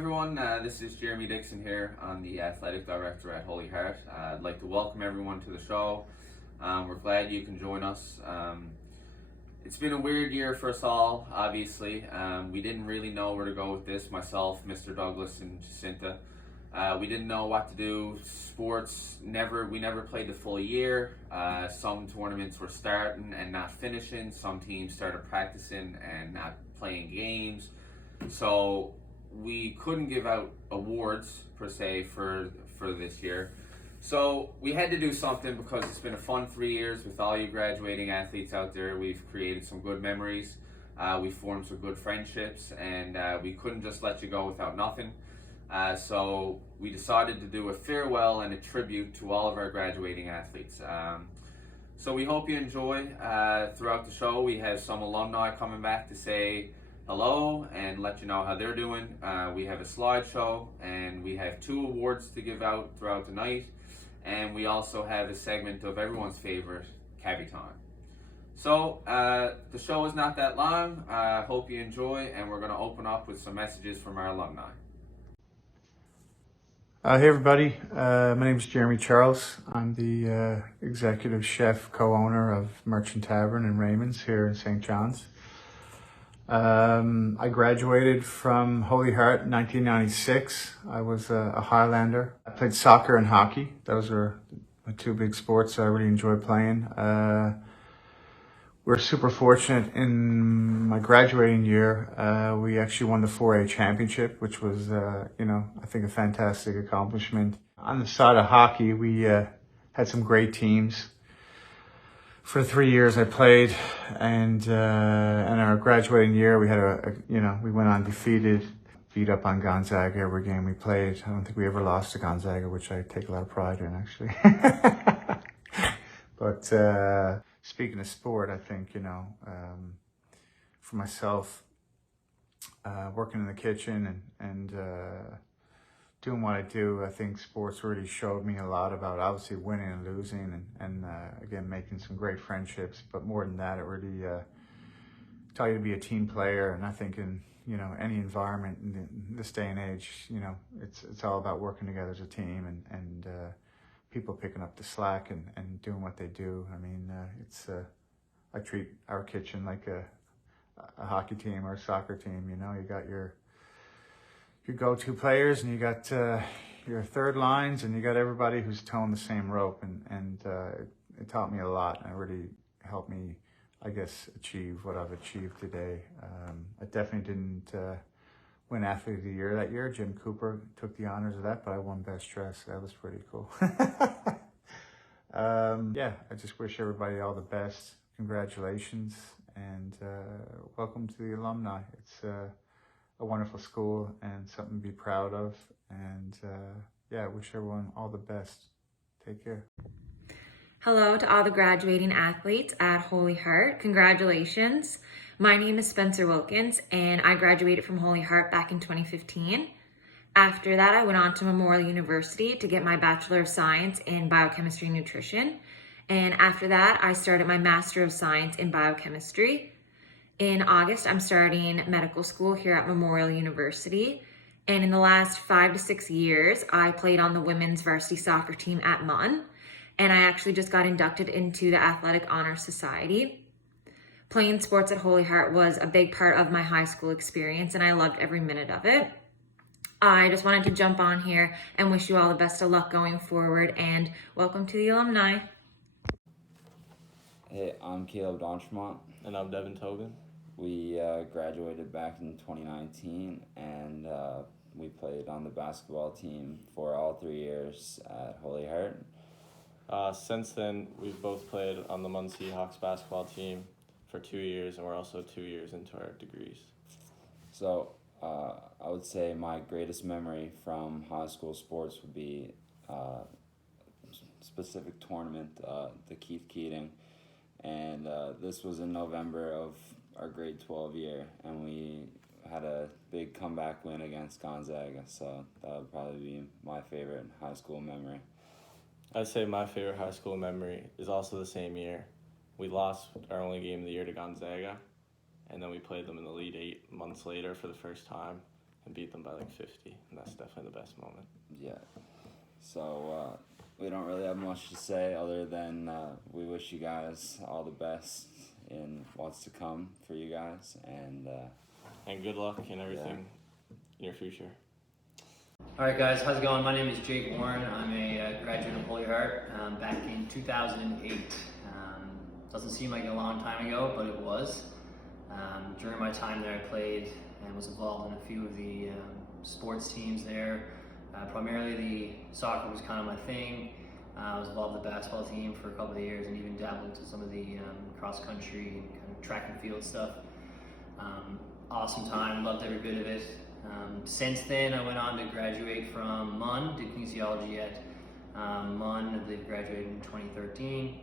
everyone, this is Jeremy Dixon here. I'm the Athletic Director at Holy Heart. I'd like to welcome everyone to the show. We're glad you can join us. It's been a weird year for us all, obviously. We didn't really know where to go with this, myself, Mr. Douglas, and Jacinta. We didn't know what to do. Sports, we never played the full year. Some tournaments were starting and not finishing. Some teams started practicing and not playing games. So we couldn't give out awards per se for this year. So we had to do something because it's been a fun 3 years with all you graduating athletes out there. We've created some good memories. We formed some good friendships, and we couldn't just let you go without nothing. So we decided to do a farewell and a tribute to all of our graduating athletes. So we hope you enjoy. Throughout the show, we have some alumni coming back to say hello and let you know how they're doing. We have a slideshow, and we have 2 awards to give out throughout the night. And we also have a segment of everyone's favorite, Cav-i-ton. So the show is not that long. Hope you enjoy, and we're going to open up with some messages from our alumni. Hey everybody, my name is Jeremy Charles. I'm the executive chef, co-owner of Merchant Tavern in Raymond's here in St. John's. I graduated from Holy Heart in 1996. I was a Highlander. I played soccer and hockey. Those were my 2 big sports I really enjoyed playing. We're super fortunate in my graduating year. We actually won the 4A championship, which was, I think a fantastic accomplishment. On the side of hockey, we had some great teams. For 3 years I played, and in our graduating year we had we went undefeated, beat up on Gonzaga every game we played. I don't think we ever lost to Gonzaga, which I take a lot of pride in, actually. But speaking of sport, I think, for myself, working in the kitchen and doing what I do, I think sports really showed me a lot about obviously winning and losing and again, making some great friendships. But more than that, it really taught you to be a team player. And I think in, any environment in this day and age, it's all about working together as a team and people picking up the slack and doing what they do. I mean, I treat our kitchen like a hockey team or a soccer team. You got your go-to players, and you got your third lines, and you got everybody who's towing the same rope, and it taught me a lot, and it really helped me, I guess, achieve what I've achieved today. I definitely didn't win Athlete of the Year that year. Jim Cooper took the honors of that, but I won Best Dress. That was pretty cool. I just wish everybody all the best. Congratulations, and welcome to the Alumni. It's a wonderful school and something to be proud of. And I wish everyone all the best. Take care. Hello to all the graduating athletes at Holy Heart. Congratulations. My name is Spencer Wilkins, and I graduated from Holy Heart back in 2015. After that, I went on to Memorial University to get my Bachelor of Science in Biochemistry and Nutrition. And after that, I started my Master of Science in Biochemistry. In August, I'm starting medical school here at Memorial University. And in the last 5 to 6 years, I played on the women's varsity soccer team at MUN. And I actually just got inducted into the Athletic Honor Society. Playing sports at Holy Heart was a big part of my high school experience, and I loved every minute of it. I just wanted to jump on here and wish you all the best of luck going forward, and welcome to the Alumni. Hey, I'm Caleb Donchermont. And I'm Devin Tobin. We graduated back in 2019, and we played on the basketball team for all 3 years at Holy Heart. Since then, we've both played on the MUN Seahawks basketball team for 2 years, and we're also 2 years into our degrees. So I would say my greatest memory from high school sports would be a specific tournament, the Keith Keating. And this was in November of our grade 12 year, and we had a big comeback win against Gonzaga, so that would probably be my favorite high school memory. I'd say my favorite high school memory is also the same year. We lost our only game of the year to Gonzaga, and then we played them in the Elite 8 months later for the first time, and beat them by like 50, and that's definitely the best moment. Yeah. So we don't really have much to say other than we wish you guys all the best in what's to come for you guys, and good luck in everything in your future. All right, guys, how's it going? My name is Jake Warren. I'm a graduate of Holy Heart back in 2008. Doesn't seem like a long time ago, but it was. During my time there, I played and was involved in a few of the sports teams there. Primarily the soccer was kind of my thing. I was involved in the basketball team for a couple of years and even dabbled into some of the cross country and kind of track and field stuff. Awesome time, loved every bit of it. Since then, I went on to graduate from MUN, did kinesiology at MUN. I believe graduated in 2013.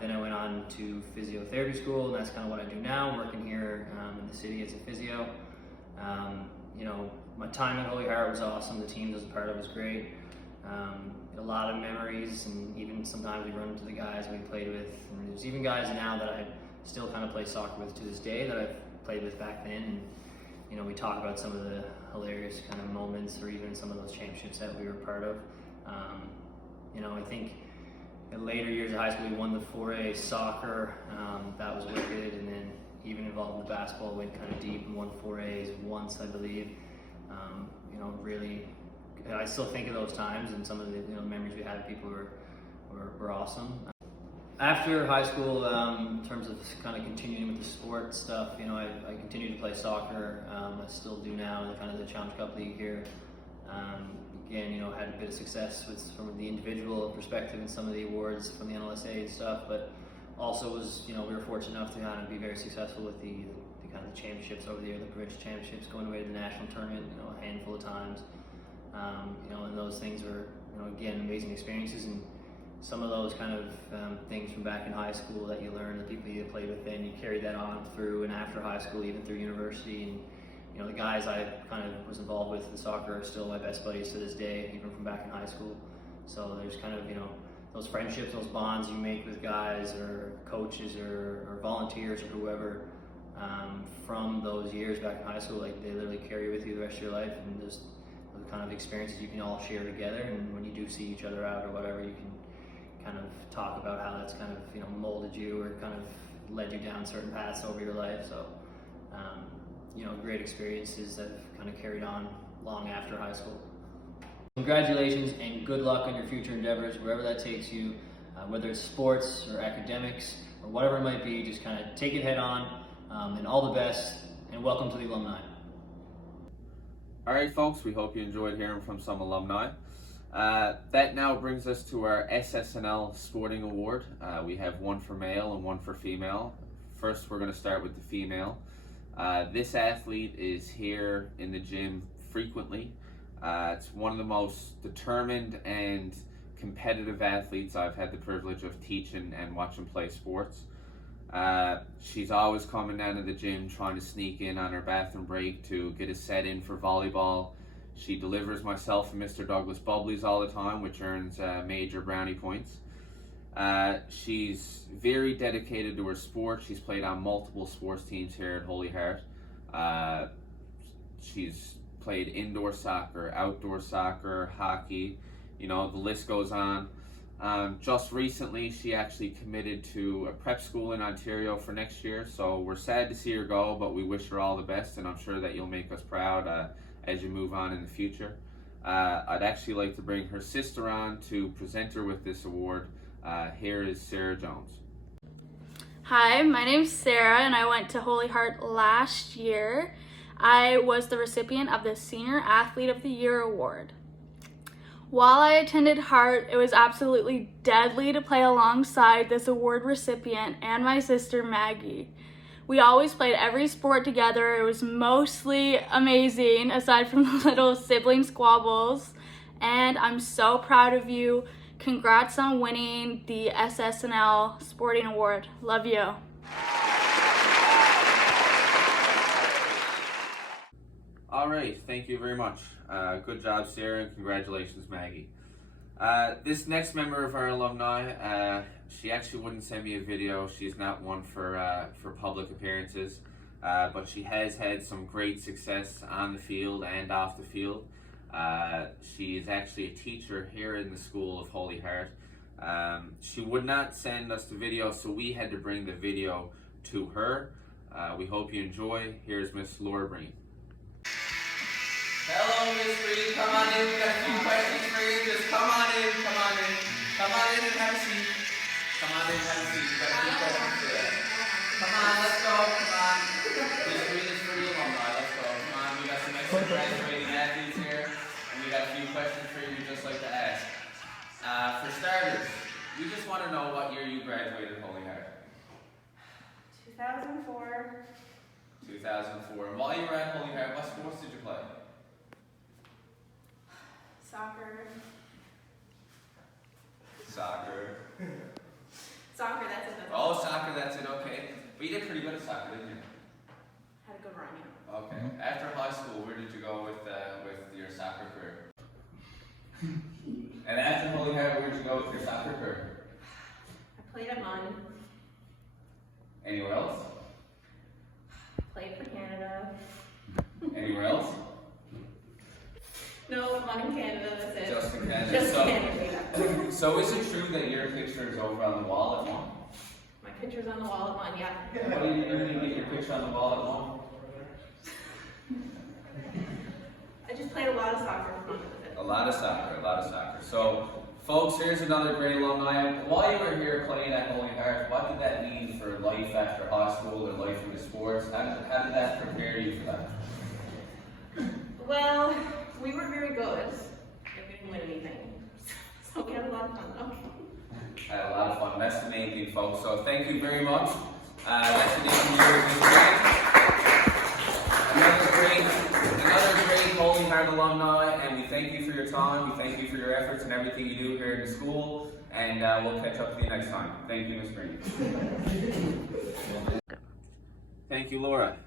Then I went on to physiotherapy school, and that's kind of what I do now. I'm working here in the city as a physio. You know, my time at Holy Heart was awesome. The team I was a part of was great. A lot of memories, and even sometimes we run into the guys we played with. And there's even guys now that I still kind of play soccer with to this day that I've played with back then. And you know, we talk about some of the hilarious kind of moments, or even some of those championships that we were part of. You know, I think in later years of high school, we won the 4A soccer. That was wicked, and then even involved in the basketball, went kind of deep and won 4As once, I believe. You know, really, I still think of those times and some of the memories we had of people were awesome. After high school, in terms of kind of continuing with the sport stuff, you know, I continued to play soccer. I still do now, kind of the Challenge Cup League here. Again, you know, had a bit of success from the individual perspective and some of the awards from the NLSA and stuff, but also was, you know, we were fortunate enough to kind of be very successful with the kind of the championships over the year, the provincial championships, going away to the national tournament, you know, a handful of times. You know, and those things were, you know, again, amazing experiences, and some of those kind of things from back in high school that you learn, the people you played with then, you carry that on through and after high school, even through university. And you know, the guys I kind of was involved with in soccer are still my best buddies to this day, even from back in high school. So there's kind of, you know, those friendships, those bonds you make with guys or coaches or volunteers or whoever from those years back in high school, like they literally carry with you the rest of your life, and there's the kind of experiences you can all share together. And when you do see each other out or whatever, you can kind of talk about how that's kind of, you know, molded you or kind of led you down certain paths over your life. So, you know, great experiences that have kind of carried on long after high school. Congratulations and good luck on your future endeavors, wherever that takes you, whether it's sports or academics or whatever it might be. Just kind of take it head on, and all the best, and welcome to the Alumni. All right, folks, we hope you enjoyed hearing from some alumni. That now brings us to our SSNL Sporting Award. We have one for male and one for female. First, we're going to start with the female. This athlete is here in the gym frequently. It's one of the most determined and competitive athletes I've had the privilege of teaching and watching play sports. She's always coming down to the gym trying to sneak in on her bathroom break to get a set in for volleyball. She delivers myself and Mr. Douglas bubblies all the time, which earns major brownie points. She's very dedicated to her sport. She's played on multiple sports teams here at Holy Heart. She's played indoor soccer, outdoor soccer, hockey, you know, the list goes on. Just recently, she actually committed to a prep school in Ontario for next year, so we're sad to see her go, but we wish her all the best, and I'm sure that you'll make us proud as you move on in the future. I'd actually like to bring her sister on to present her with this award. Here is Sarah Jones. Hi, my name's Sarah, and I went to Holy Heart last year. I was the recipient of the Senior Athlete of the Year award. While I attended Hart, it was absolutely deadly to play alongside this award recipient and my sister Maggie. We always played every sport together. It was mostly amazing, aside from the little sibling squabbles. And I'm so proud of you. Congrats on winning the SSNL Sporting Award. Love you. All right, thank you very much. Good job, Sarah, and congratulations, Maggie. This next member of our alumni, she actually wouldn't send me a video. She's not one for public appearances. but she has had some great success on the field and off the field. She is actually a teacher here in the School of Holy Heart. She would not send us the video, so we had to bring the video to her. We hope you enjoy. Here's Miss Laura Breen. Hello, Miss Breen. Come on in. We got a few questions for you. Just come on in. Come on in. Come on in and have a seat. Come on in and have a seat. We got a few questions for you. Come on, let's go. Come on. Miss Breen is for the alumni. Let's go. Come on. We got some extra graduating athletes here, and we got a few questions for you we'd just like to ask. For starters, we just want to know what year you graduated Holy Heart. 2004. 2004. And while you were at Holy Heart, what sports did you play? Soccer. Soccer. Soccer, that's it. Oh, soccer, that's it, okay. But you did pretty good at soccer, didn't you? Had a good run, yeah. Okay. After high school, where did you go with your soccer career? And after Holy Heart, where did you go with your soccer career? I played at Mun. Anywhere else? Played for Canada. Anywhere else? No, Mun in Canada, that's it. Just in Canada. Just Canada. So is it true that your picture is over on the wall at home? My picture's on the wall at Mun, yeah. What do you get your picture on the wall at home? I just played a lot of soccer for fun with it. A lot of soccer. So, folks, here's another great alumni. While you were here playing at Holy Heart, what did that mean for life after high school or life in the sports? How did that prepare you for that? Well, we were very good. We didn't win anything. So we had a lot of fun, okay. Had a lot of fun. That's the main thing, folks. So thank you very much. That's the end of another great Holy Heart alumni, and we thank you for your time. We thank you for your efforts and everything you do here in the school, and we'll catch up with you next time. Thank you, Ms. Green. Thank you, Laura.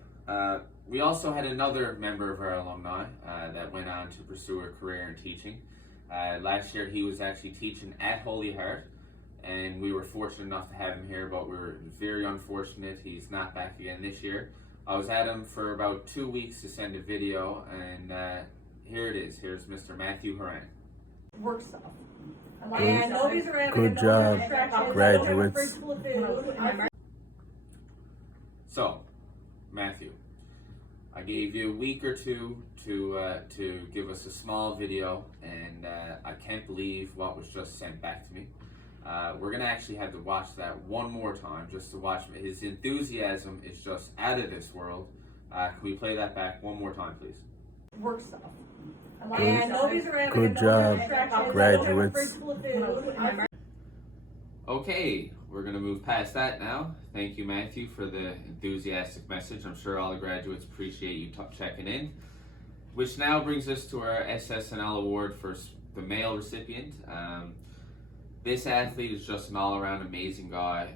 We also had another member of our alumni that went on to pursue a career in teaching. Last year he was actually teaching at Holy Heart, and we were fortunate enough to have him here, but we were very unfortunate he's not back again this year. I was at him for about 2 weeks to send a video, and here it is. Here's Mr. Matthew Horan. Work stuff. Good job, graduates. So, Matthew, I gave you a week or two to give us a small video, and I can't believe what was just sent back to me. We're gonna actually have to watch that one more time just to watch his enthusiasm is just out of this world. Can we play that back one more time, please? Work stuff. Good job, graduates. Okay, we're gonna move past that now. Thank you, Matthew, for the enthusiastic message. I'm sure all the graduates appreciate you checking in. Which now brings us to our SSNL award for the male recipient. This athlete is just an all-around amazing guy.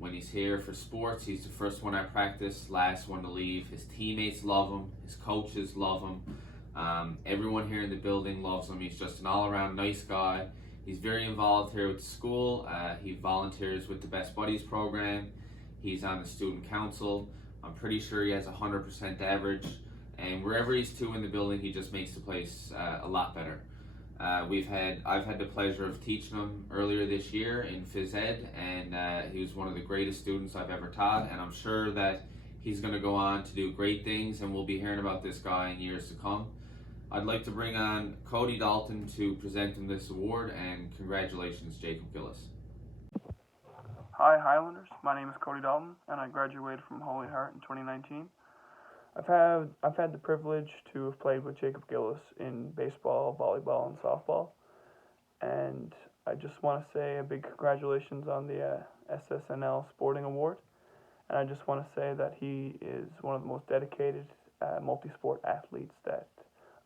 When he's here for sports, he's the first one at practice, last one to leave. His teammates love him. His coaches love him. Everyone here in the building loves him. He's just an all-around nice guy. He's very involved here with the school. He volunteers with the Best Buddies program. He's on the student council. I'm pretty sure he has 100% average. And wherever he's to in the building, he just makes the place a lot better. I've had the pleasure of teaching him earlier this year in phys ed, and he was one of the greatest students I've ever taught, and I'm sure that he's going to go on to do great things, and we'll be hearing about this guy in years to come. I'd like to bring on Cody Dalton to present him this award, and congratulations, Jacob Gillis. Hi Highlanders, my name is Cody Dalton, and I graduated from Holy Heart in 2019. I've had the privilege to have played with Jacob Gillis in baseball, volleyball, and softball, and I just want to say a big congratulations on the SSNL Sporting Award, and I just want to say that he is one of the most dedicated multi-sport athletes that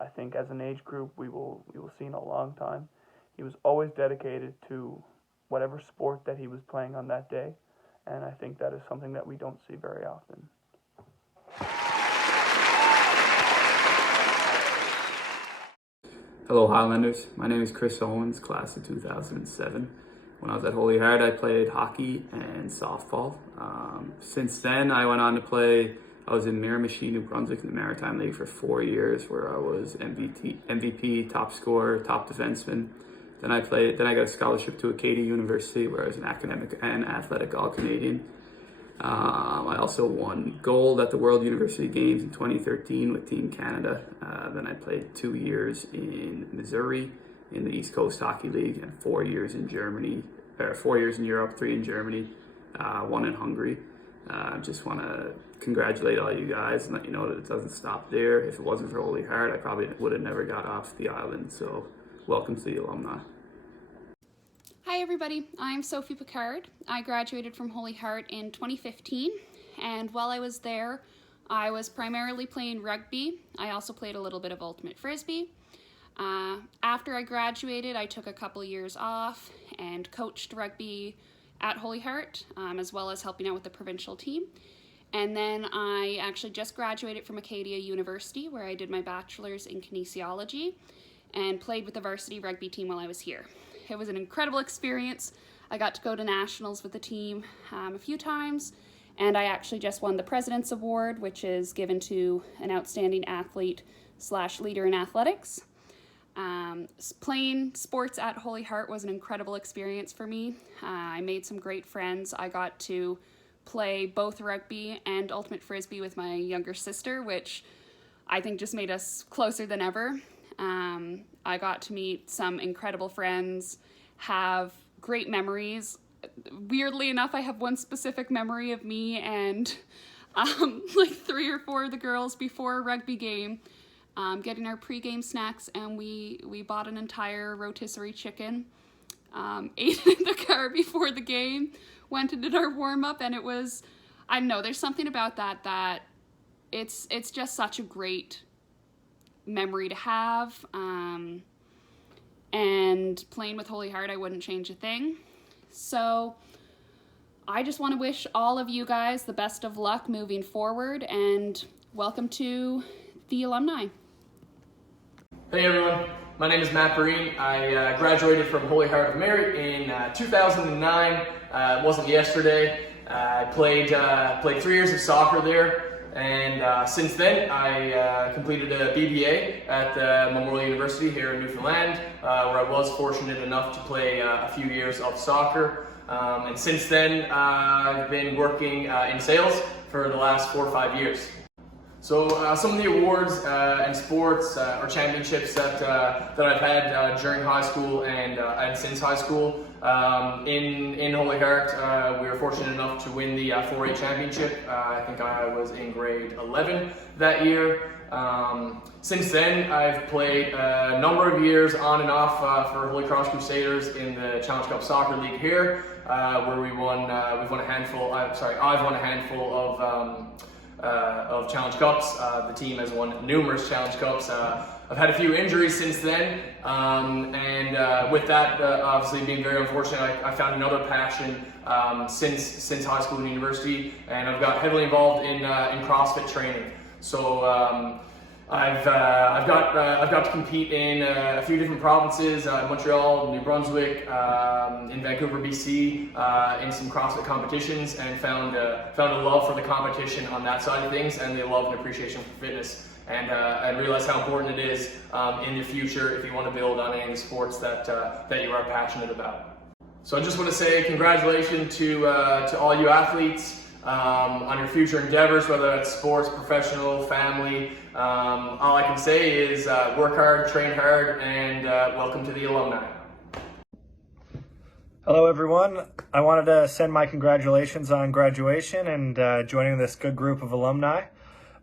I think as an age group we will see in a long time. He was always dedicated to whatever sport that he was playing on that day, and I think that is something that we don't see very often. Hello Highlanders, my name is Chris Owens, class of 2007. When I was at Holy Heart, I played hockey and softball. Since then, I went on to play I was in Miramichi, New Brunswick in the Maritime League for 4 years, where I was MVP, top scorer, top defenseman. Then I got a scholarship to Acadia University, where I was an academic and athletic All-Canadian. I also won gold at the World University Games in 2013 with Team Canada. Then I played 2 years in Missouri in the East Coast Hockey League, and 4 years in Germany, 4 years in Europe, 3 in Germany, 1 in Hungary. Just want to congratulate all you guys and let you know that it doesn't stop there. If it wasn't for Holy Heart, I probably would have never got off the island. So welcome to the Alumni. Hi everybody, I'm Sophie Picard. I graduated from Holy Heart in 2015, and while I was there, I was primarily playing rugby. I also played a little bit of ultimate frisbee. After I graduated, I took a couple years off and coached rugby at Holy Heart, as well as helping out with the provincial team. And then I actually just graduated from Acadia University, where I did my bachelor's in kinesiology and played with the varsity rugby team while I was here. It was an incredible experience. I got to go to nationals with the team a few times, and I actually just won the President's Award, which is given to an outstanding athlete / leader in athletics. Playing sports at Holy Heart was an incredible experience for me. I made some great friends. I got to play both rugby and ultimate frisbee with my younger sister, which I think just made us closer than ever. I got to meet some incredible friends, have great memories. Weirdly enough, I have one specific memory of me and like 3 or 4 of the girls before a rugby game getting our pre-game snacks, and we bought an entire rotisserie chicken, ate it in the car before the game, went and did our warm-up, and it was, I don't know, there's something about that it's just such a great memory to have, and playing with Holy Heart, I wouldn't change a thing. So I just want to wish all of you guys the best of luck moving forward, and welcome to the Alumni. Hey everyone, my name is Matt Breen. I graduated from Holy Heart of Mary in 2009. It wasn't yesterday. I played 3 years of soccer there. And since then, I completed a BBA at Memorial University here in Newfoundland, where I was fortunate enough to play a few years of soccer. And since then, I've been working in sales for the last 4 or 5 years. So some of the awards and sports or championships that I've had during high school and since high school. In Holy Heart, we were fortunate enough to win the 4A championship. I think I was in grade 11 that year. Since then, I've played a number of years on and off for Holy Cross Crusaders in the Challenge Cup Soccer League here, where we've won a handful. I've won a handful of Challenge Cups. The team has won numerous Challenge Cups. I've had a few injuries since then, and with that obviously being very unfortunate, I found another passion since high school and university, and I've got heavily involved in CrossFit training. So I've got to compete in a few different provinces, Montreal, New Brunswick, in Vancouver, BC, in some CrossFit competitions, and found a love for the competition on that side of things, and the love and appreciation for fitness. And I realize how important it is in the future if you want to build on any of the sports that you are passionate about. So I just want to say congratulations to all you athletes on your future endeavors, whether that's sports, professional, family. All I can say is work hard, train hard, and welcome to the Alumni. Hello everyone. I wanted to send my congratulations on graduation and joining this good group of alumni.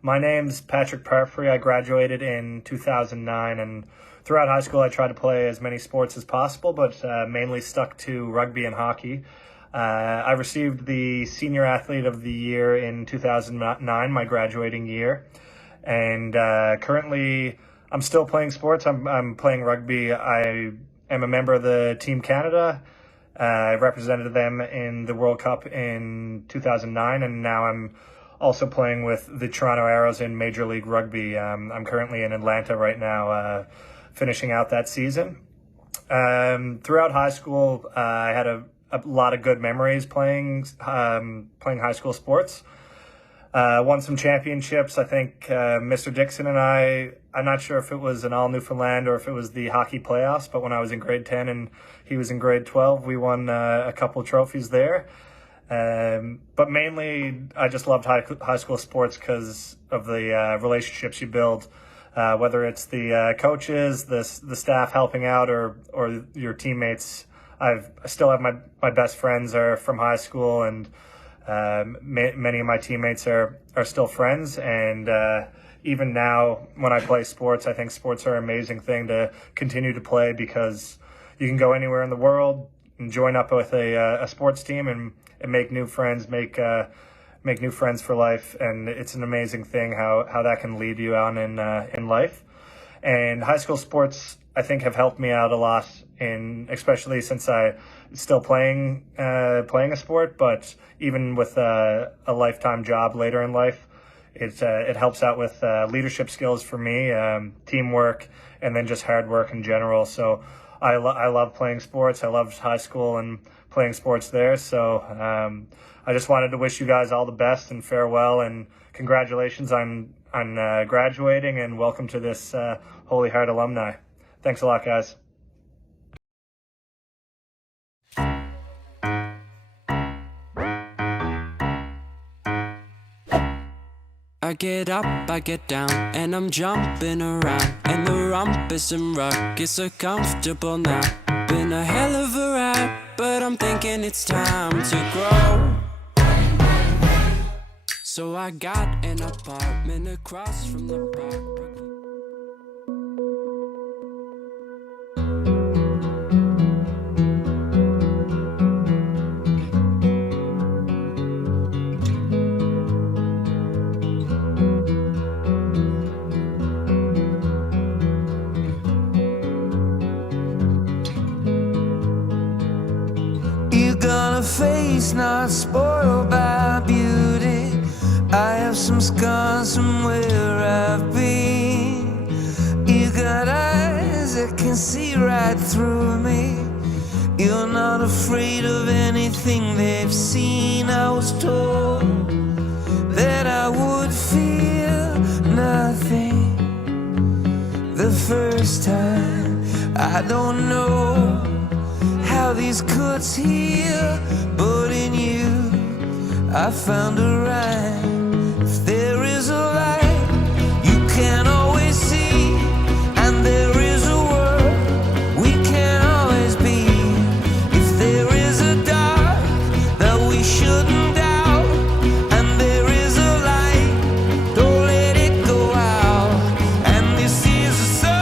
My name's Patrick Parfrey. I graduated in 2009, and throughout high school I tried to play as many sports as possible, but mainly stuck to rugby and hockey. I received the Senior Athlete of the Year in 2009, my graduating year, and currently I'm still playing sports. I'm playing rugby. I am a member of the Team Canada. I represented them in the World Cup in 2009, and now I'm also playing with the Toronto Arrows in Major League Rugby. I'm currently in Atlanta right now, finishing out that season. Throughout high school, I had a lot of good memories playing high school sports. Won some championships. I think Mr. Dixon and I'm not sure if it was in all Newfoundland or if it was the hockey playoffs, but when I was in grade 10 and he was in grade 12, we won a couple trophies there. But mainly, I just loved high school sports because of the relationships you build, whether it's the coaches, the staff helping out, or your teammates. I still have my best friends are from high school, and many of my teammates are still friends. And even now, when I play sports, I think sports are an amazing thing to continue to play because you can go anywhere in the world and join up with a sports team and make new friends, make new friends for life, and it's an amazing thing how that can lead you on in life. And high school sports, I think, have helped me out a lot, especially since I still playing a sport, but even with a lifetime job later in life, it helps out with leadership skills for me, teamwork, and then just hard work in general. So I love playing sports. I loved high school and playing sports there. So I just wanted to wish you guys all the best and farewell and congratulations on graduating, and welcome to this Holy Heart Alumni. Thanks a lot, guys. I get up, I get down, and I'm jumping around, and the rumpus and ruckus are comfortable now. Been a hell of a ride, but I'm thinking it's time to grow. So I got an apartment across from the park. A face not spoiled by beauty. I have some scars from where I've been. You got eyes that can see right through me. You're not afraid of anything they've seen. I was told that I would feel nothing the first time. I don't know how these cuts heal, but in you I found a rhyme. If there is a light you can always see, and there is a world we can always be. If there is a dark that we shouldn't doubt, and there is a light, don't let it go out. And this is a song.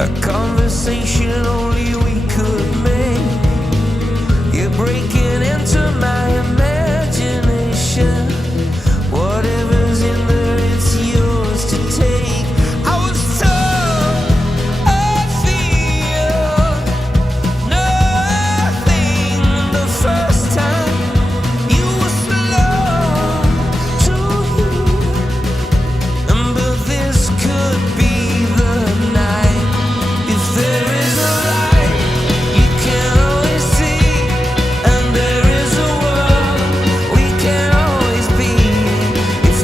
A conversation only we could make. You're breaking into my imagination. Whatever's in there, it's yours to take. I was told I feel nothing the first time. You were slow to hear, but this could be the night. There is a light you can always see, and there is a world we can always be. If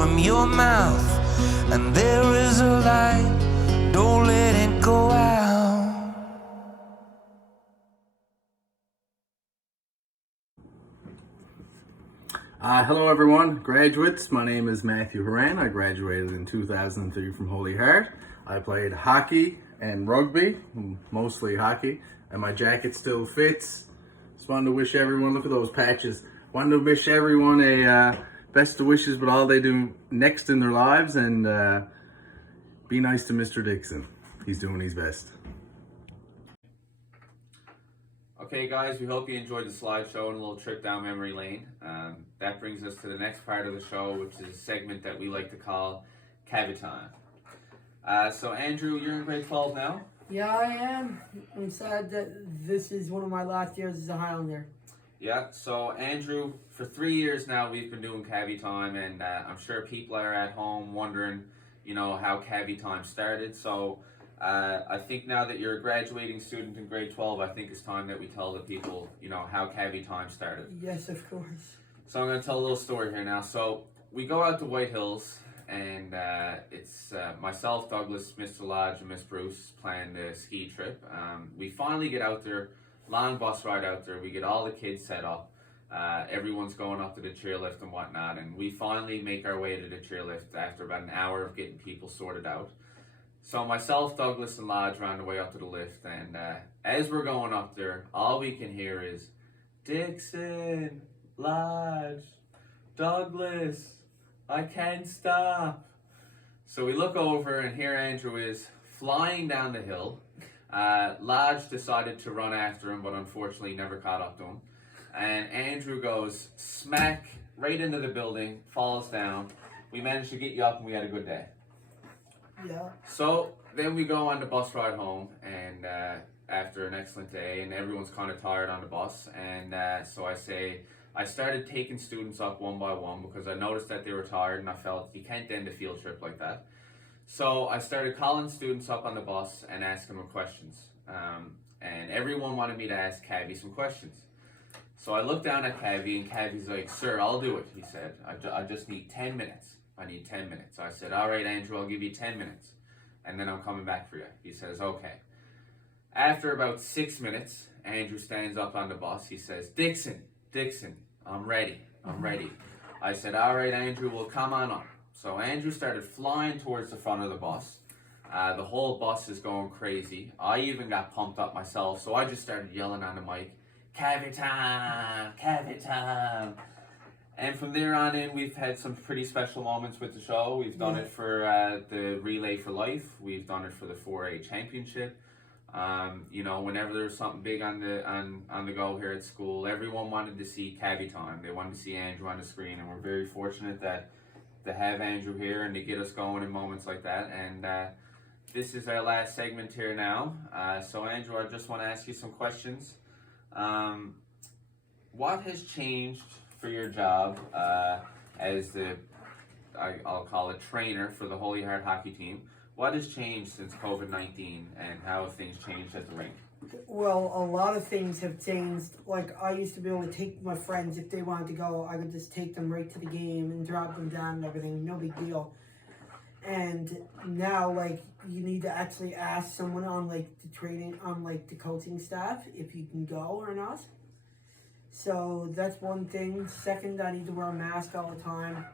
from your mouth, and there is a light, don't let it go out. Hello everyone, graduates. My name is Matthew Horan. I graduated in 2003 from Holy Heart. I played hockey and rugby, mostly hockey, and my jacket still fits. Just wanted to wish everyone, look at those patches. Wanted to wish everyone a best of wishes with all they do next in their lives, and be nice to Mr. Dixon. He's doing his best. Okay guys, we hope you enjoyed the slideshow and a little trip down memory lane. That brings us to the next part of the show, which is a segment that we like to call Cav-i-ton. So Andrew, you're in grade 12 now? Yeah, I am. I'm sad that this is one of my last years as a Highlander. Yeah, so Andrew, for 3 years now we've been doing Cav-i-ton, and I'm sure people are at home wondering, you know, how Cav-i-ton started. So I think now that you're a graduating student in grade 12, I think it's time that we tell the people, you know, how Cav-i-ton started. Yes, of course. So I'm going to tell a little story here now. So we go out to White Hills, and it's myself, Douglas, Mr. Lodge, and Miss Bruce planning the ski trip. We finally get out there, long bus ride out there. We get all the kids set up. Everyone's going up to the chairlift and whatnot, and we finally make our way to the chairlift after about an hour of getting people sorted out. So myself, Douglas, and Lodge ran the way up to the lift, and as we're going up there, all we can hear is, Dixon, Lodge, Douglas, I can't stop. So we look over, and here Andrew is flying down the hill. Lodge decided to run after him, but unfortunately never caught up to him. And Andrew goes smack right into the building, falls down. We managed to get you up, and we had a good day. Yeah. So then we go on the bus ride home, and after an excellent day, and everyone's kind of tired on the bus, and so I started taking students up one by one because I noticed that they were tired, and I felt you can't end a field trip like that. So I started calling students up on the bus and asking them questions, and everyone wanted me to ask Cavi some questions. So I looked down at Cavi, and Cavi's like, "Sir, I'll do it," he said. I just need 10 minutes. I need 10 minutes. So I said, "All right, Andrew, I'll give you 10 minutes. And then I'm coming back for you." He says, "Okay." After about 6 minutes, Andrew stands up on the bus. He says, Dixon, I'm ready. I said, "All right, Andrew, well, come on up." So Andrew started flying towards the front of the bus. The whole bus is going crazy. I even got pumped up myself. So I just started yelling on the mic, Cav-i-ton, Cav-i-ton. And from there on in, we've had some pretty special moments with the show. We've done it for the Relay for Life. We've done it for the 4A Championship. You know, whenever there was something big on the go here at school, everyone wanted to see Cav-i-ton. They wanted to see Andrew on the screen, and we're very fortunate to have Andrew here and to get us going in moments like that. And this is our last segment here now. So Andrew, I just want to ask you some questions. What has changed for your job as I'll call it trainer for the Holy Heart hockey team? What has changed since COVID-19, and how have things changed at the rink? Well, a lot of things have changed. Like, I used to be able to take my friends, if they wanted to go, I could just take them right to the game and drop them down and everything, no big deal. And now, like, you need to actually ask someone on, like, the training, on, like, the coaching staff if you can go or not. So that's one thing. Second, I need to wear a mask all the time.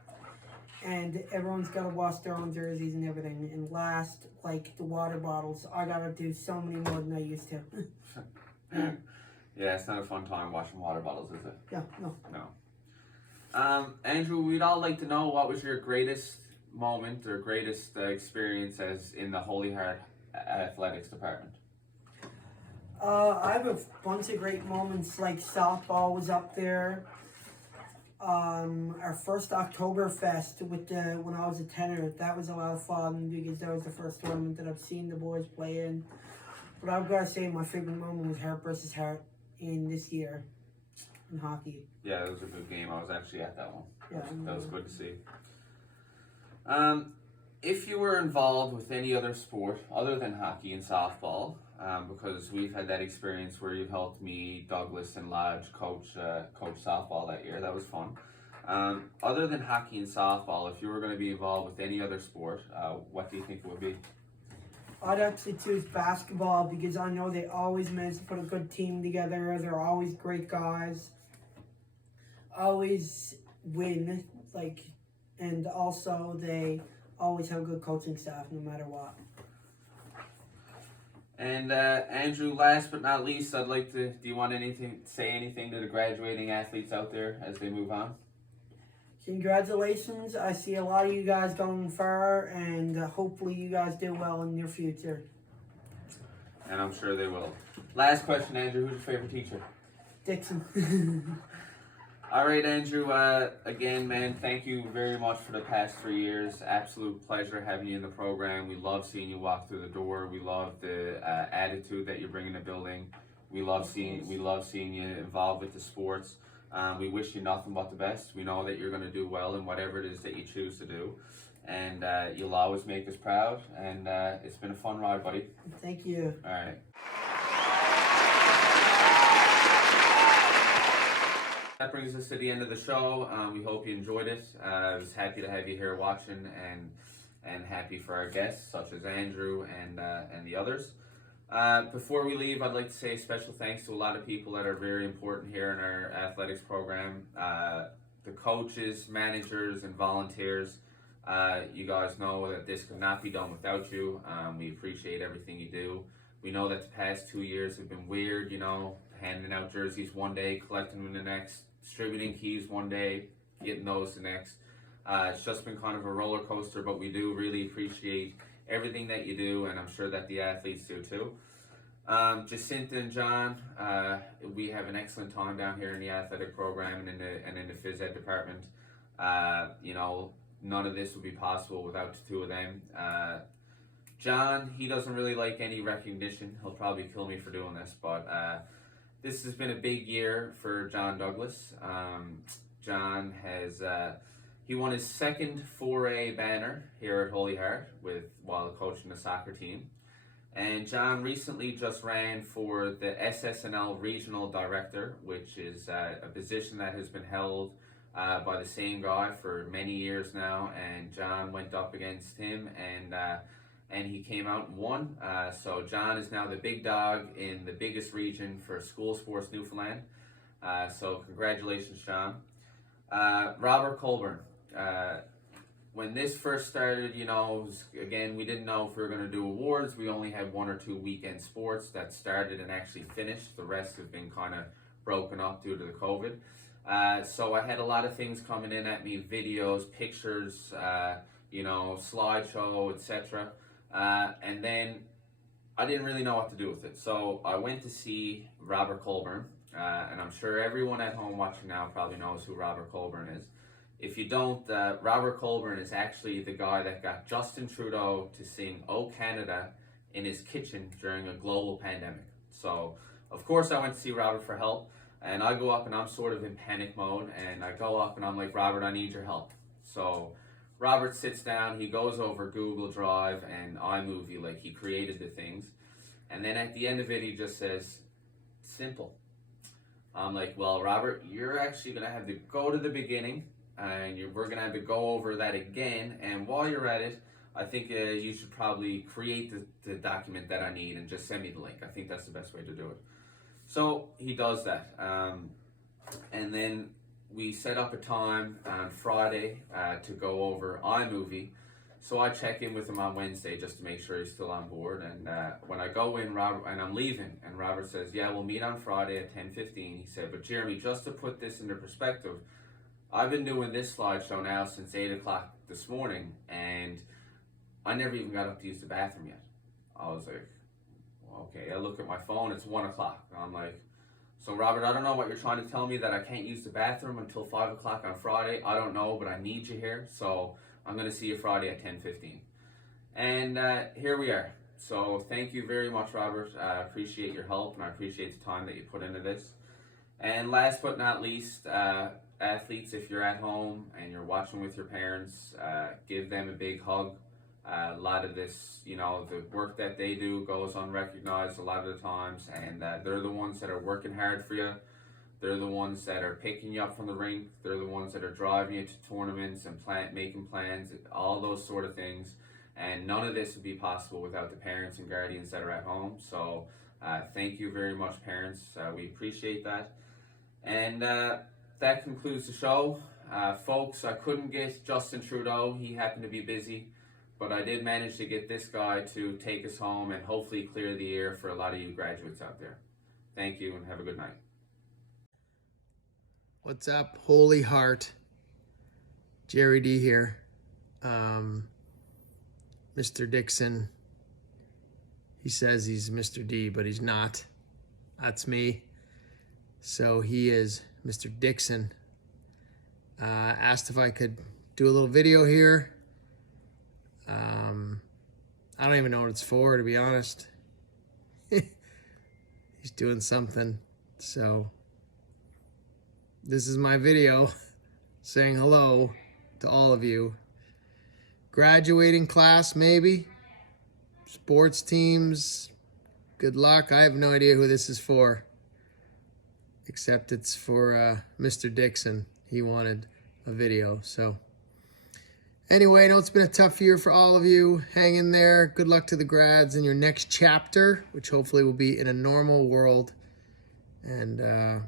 And everyone's got to wash their own jerseys and everything. And last, like the water bottles, I got to do so many more than I used to. Yeah, it's not a fun time washing water bottles, is it? Yeah, no. No. Andrew, we'd all like to know, what was your greatest moment or greatest experience as in the Holy Heart athletics department? I have a bunch of great moments, like softball was up there. Our first Oktoberfest when I was a tenor, that was a lot of fun because that was the first tournament that I've seen the boys play in. But I've got to say my favorite moment was Heart versus Heart in this year in hockey. Yeah, that was a good game. I was actually at that one. Yeah, that was good to see. If you were involved with any other sport other than hockey and softball, because we've had that experience where you've helped me, Douglas, and Lodge coach softball that year. That was fun. Other than hockey and softball, if you were going to be involved with any other sport, what do you think it would be? I'd actually choose basketball because I know they always manage to put a good team together. They're always great guys. Always win, and also they always have good coaching staff no matter what. And Andrew, last but not least, I'd like to, do you want say anything to the graduating athletes out there as they move on? Congratulations. I see a lot of you guys going far, and hopefully you guys do well in your future. And I'm sure they will. Last question, Andrew, who's your favorite teacher? Dixon. All right, Andrew, again, man, thank you very much for the past 3 years. Absolute pleasure having you in the program. We love seeing you walk through the door. We love the attitude that you bring in the building. We love seeing you involved with the sports. We wish you nothing but the best. We know that you're going to do well in whatever it is that you choose to do. And you'll always make us proud. And it's been a fun ride, buddy. Thank you. All right. That brings us to the end of the show. We hope you enjoyed it. I was happy to have you here watching, and happy for our guests such as Andrew and the others. Before we leave, I'd like to say special thanks to a lot of people that are very important here in our athletics program. The coaches, managers, and volunteers. You guys know that this could not be done without you. We appreciate everything you do. We know that the past 2 years have been weird, handing out jerseys one day, collecting them the next, distributing keys one day, getting those the next. It's just been kind of a roller coaster, but we do really appreciate everything that you do, and I'm sure that the athletes do too. Jacinta and John, we have an excellent time down here in the athletic program and in the phys ed department. None of this would be possible without the two of them. John, he doesn't really like any recognition. He'll probably kill me for doing this, but this has been a big year for John Douglas. John has he won his second 4A banner here at Holy Heart while coaching the soccer team. And John recently just ran for the SSNL Regional Director, which is a position that has been held by the same guy for many years now. And John went up against him, and he came out and won. So John is now the big dog in the biggest region for school sports Newfoundland. So congratulations, John. Robert Colburn. When this first started, again, we didn't know if we were going to do awards. We only had 1 or 2 weekend sports that started and actually finished. The rest have been kind of broken up due to the COVID. So I had a lot of things coming in at me, videos, pictures, slideshow, etc. And then I didn't really know what to do with it. So I went to see Robert Colburn, and I'm sure everyone at home watching now probably knows who Robert Colburn is. If you don't, Robert Colburn is actually the guy that got Justin Trudeau to sing "O Canada" in his kitchen during a global pandemic. So, of course, I went to see Robert for help, and I go up and I'm sort of in panic mode, and I go up and I'm like, Robert, I need your help. So Robert sits down, he goes over Google Drive and iMovie, like he created the things, and then at the end of it, he just says, "Simple." I'm like, well, Robert, you're actually going to have to go to the beginning, and we're going to have to go over that again, and while you're at it, I think you should probably create the document that I need and just send me the link. I think that's the best way to do it. So he does that, and then we set up a time on Friday to go over iMovie. So I check in with him on Wednesday just to make sure he's still on board, and when I go in, Robert, and I'm leaving, and Robert says, yeah, we'll meet on Friday at 10:15. He said, but Jeremy, just to put this into perspective, I've been doing this slideshow now since 8 o'clock this morning, and I never even got up to use the bathroom yet. I was like, well, okay. I look at my phone, it's 1 o'clock. I'm like, so Robert, I don't know what you're trying to tell me, that I can't use the bathroom until 5 o'clock on Friday. I don't know, but I need you here. So I'm going to see you Friday at 10:15. And here we are. So thank you very much, Robert. I appreciate your help, and I appreciate the time that you put into this. And last but not least, athletes, if you're at home and you're watching with your parents, give them a big hug. A lot of this, the work that they do goes unrecognized a lot of the times, and they're the ones that are working hard for you. They're the ones that are picking you up from the rink. They're the ones that are driving you to tournaments and making plans, all those sort of things. And none of this would be possible without the parents and guardians that are at home. So thank you very much, parents. We appreciate that. And that concludes the show. Folks, I couldn't get Justin Trudeau. He happened to be busy. But I did manage to get this guy to take us home and hopefully clear the air for a lot of you graduates out there. Thank you and have a good night. What's up, Holy Heart? Jerry D here. Mr. Dixon. He says he's Mr. D, but he's not. That's me. So he is Mr. Dixon. Asked if I could do a little video here. I don't even know what it's for, to be honest. He's doing something. So this is my video saying hello to all of you. Graduating class, maybe. Sports teams. Good luck. I have no idea who this is for. Except it's for Mr. Dixon. He wanted a video, so. Anyway, I know it's been a tough year for all of you. Hang in there. Good luck to the grads in your next chapter, which hopefully will be in a normal world. And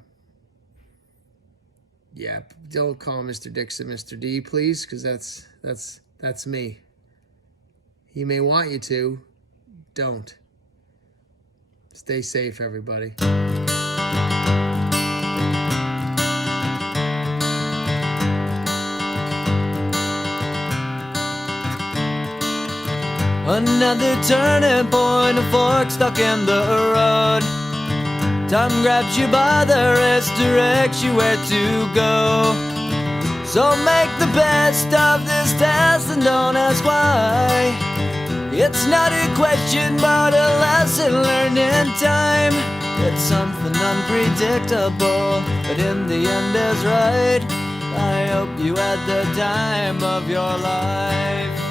yeah, don't call Mr. Dixon Mr. D, please, because that's me. He may want you to. Don't. Stay safe, everybody. Another turning point, a fork stuck in the road. Time grabs you by the wrist, directs you where to go. So make the best of this test and don't ask why. It's not a question but a lesson learned in time. It's something unpredictable, but in the end is right. I hope you had the time of your life.